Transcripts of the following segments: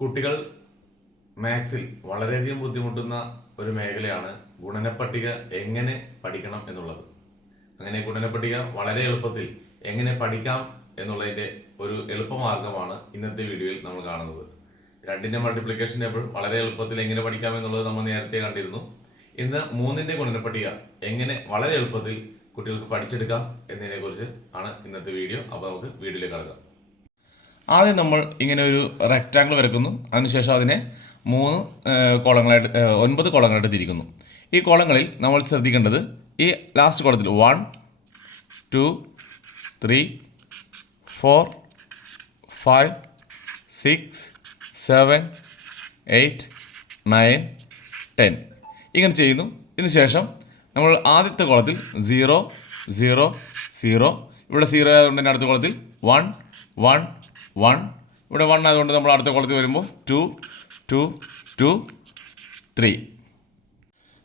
കുട്ടികൾ മാത്സിൽ വളരെയധികം ബുദ്ധിമുട്ടുന്ന ഒരു മേഖലയാണ് ഗുണനപ്പട്ടിക എങ്ങനെ പഠിക്കണം എന്നുള്ളത്. അങ്ങനെ ഗുണനപ്പട്ടിക വളരെ എളുപ്പത്തിൽ എങ്ങനെ പഠിക്കാം എന്നുള്ളതിൻ്റെ ഒരു എളുപ്പമാർഗമാണ് ഇന്നത്തെ വീഡിയോയിൽ നമ്മൾ കാണുന്നത്. രണ്ടിൻ്റെ മൾട്ടിപ്ലിക്കേഷൻ ടേബിൾ വളരെ എളുപ്പത്തിൽ എങ്ങനെ പഠിക്കാം എന്നുള്ളത് നമ്മൾ നേരത്തെ കണ്ടിരുന്നു. ഇന്ന് മൂന്നിൻ്റെ ഗുണനപ്പട്ടിക എങ്ങനെ വളരെ എളുപ്പത്തിൽ കുട്ടികൾക്ക് പഠിച്ചെടുക്കാം എന്നതിനെക്കുറിച്ച് ആണ് ഇന്നത്തെ വീഡിയോ. അപ്പോൾ നമുക്ക് വീഡിയോയിലേക്ക് കടക്കാം. ആദ്യം നമ്മൾ ഇങ്ങനെ ഒരു റെക്റ്റാങ്കിൾ വരയ്ക്കുന്നു. അതിനുശേഷം അതിനെ 9 കോളങ്ങളായിട്ട് തിരിക്കുന്നു. ഈ കോളങ്ങളിൽ നമ്മൾ ശ്രദ്ധിക്കേണ്ടത് ഈ ലാസ്റ്റ് കോളത്തിൽ 1 2 3 4 5 6 7 8 9 10 ഇങ്ങനെ ചെയ്യുന്നു. ഇതിനുശേഷം നമ്മൾ ആദ്യത്തെ കോളത്തിൽ 0 0 0 ഇവിടെ 0 ആയതുകൊണ്ട് തന്നെ അടുത്ത കോളത്തിൽ 1 1 1 ഇവിടെ 1 ആയതുകൊണ്ട് നമ്മൾ അടുത്ത കോളത്തിൽ വരുമ്പോൾ 2 2 2 3.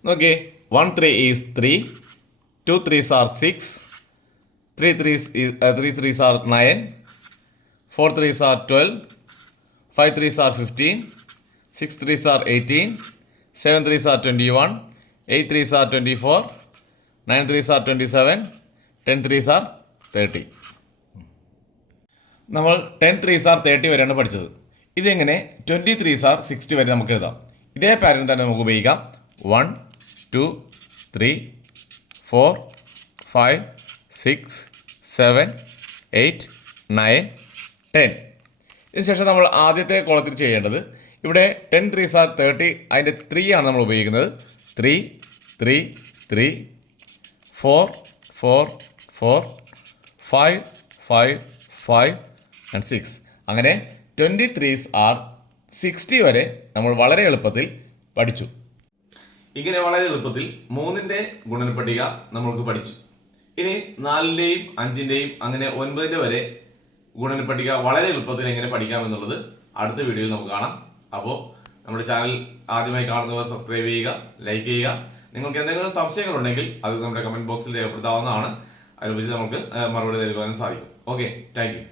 നോക്കിയേ, 1 3 is 3, 2 3s are 6, 3 3s are 9, 4 3s are 12, 5 3s are 15, 6 3s are 18, 7 3s are 21, 8 3s are 24, 9 3s are 27, 10 3s are 30. നമ്മൾ 10 3s are 30 വരെയാണ് പഠിച്ചത്. ഇതെങ്ങനെ 20 3s are 60 വരെ നമുക്ക് എഴുതാം. ഇതേ പാറ്റേൺ തന്നെ നമുക്ക് ഉപയോഗിക്കാം. 1 2 3 4 5 6 7 8 9 10. ഇതിനുശേഷം നമ്മൾ ആദ്യത്തെ കോളത്തിൽ ചെയ്യേണ്ടത് ഇവിടെ 10 3s are 30, അതിൻ്റെ 3 ആണ് നമ്മൾ ഉപയോഗിക്കുന്നത്. 3 3 3 4 4 4 5 5 5 and 6. അങ്ങനെ 23s are 60 വരെ നമ്മൾ വളരെ എളുപ്പത്തിൽ പഠിച്ചു. ഇങ്ങനെ വളരെ എളുപ്പത്തിൽ 3ന്റെ ഗുണനപ്പട്ടിക നമ്മൾക്ക് പഠിച്ചു. ഇനി 4ന്റെയും 5ന്റെയും അങ്ങനെ 9ന്റെ വരെ ഗുണനപ്പട്ടിക വളരെ എളുപ്പത്തിൽ എങ്ങനെ പഠിക്കാമെന്നുള്ളത് അടുത്ത വീഡിയോയിൽ നമുക്ക് കാണാം. അപ്പോൾ നമ്മുടെ ചാനൽ ആദ്യമായി കാണുന്നവർ സബ്സ്ക്രൈബ് ചെയ്യുക, ലൈക്ക് ചെയ്യുക. നിങ്ങൾക്ക് എന്തെങ്കിലും സംശയങ്ങളുണ്ടെങ്കിൽ അത് നമ്മുടെ കമൻറ്റ് ബോക്സിൽ രേഖപ്പെടുത്താവുന്നതാണ്. അതിനെക്കുറിച്ച് നമുക്ക് മറുപടി നൽകുവാനും സാധിക്കും. Okay, thank you.